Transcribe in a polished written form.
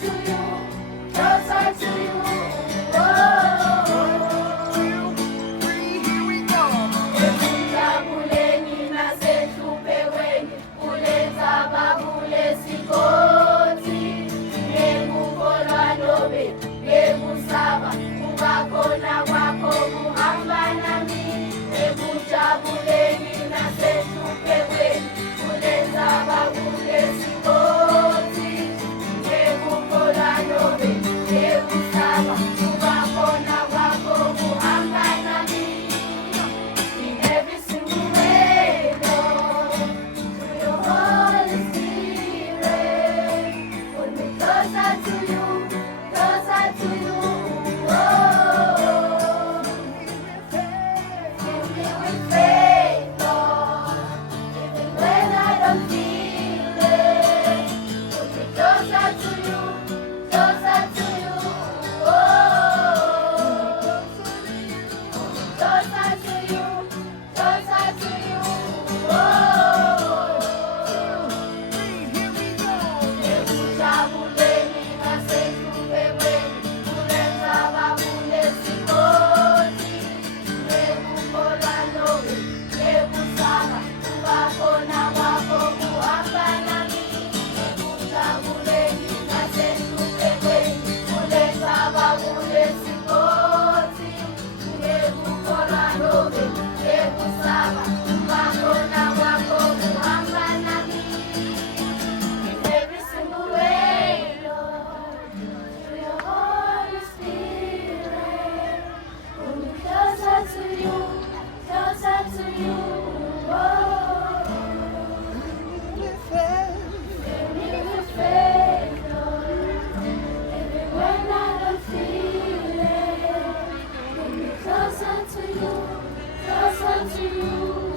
to you, closer to you. Oh. 2, 3, here we go. Ekujabuleni nasehlupheweni, kulenza babule sikhothi. Ngekukholwa nobe ngekusaba, kungakhona kwakho kuhamba nami. Ekujabuleni nasehlupheweni, kulenza babule sikhothi. Ngekukholwa nobe ngekusaba, kungakhona kwakho kuhamba nami. In every single way, Lord, through your Holy Spirit, pull me closer to you, closer to you. Oh, fill me with faith, Lord, even when I don't feel it. Pull me closer to you, closer to you. Oh. Closer to you, closer to you. Oh, Here we go. ekujabuleni nasehlupheweni, kulenza babule sikhothi. Ngekukholwa nobe ngekusaba, kungakhona kwakho kuhamba nami. Ekujabuleni nasehlupheweni, kulenza babule sikhothi. Ngekukholwa nobe ngekusaba, kungakhona kwakho kuhamba nami. In every single way, Lord, through your Holy Spirit, pull me closer to you, closer to you. Oh, fill me with faith, Lord, even when I don't feel it. Pull me closer to you, closer to you.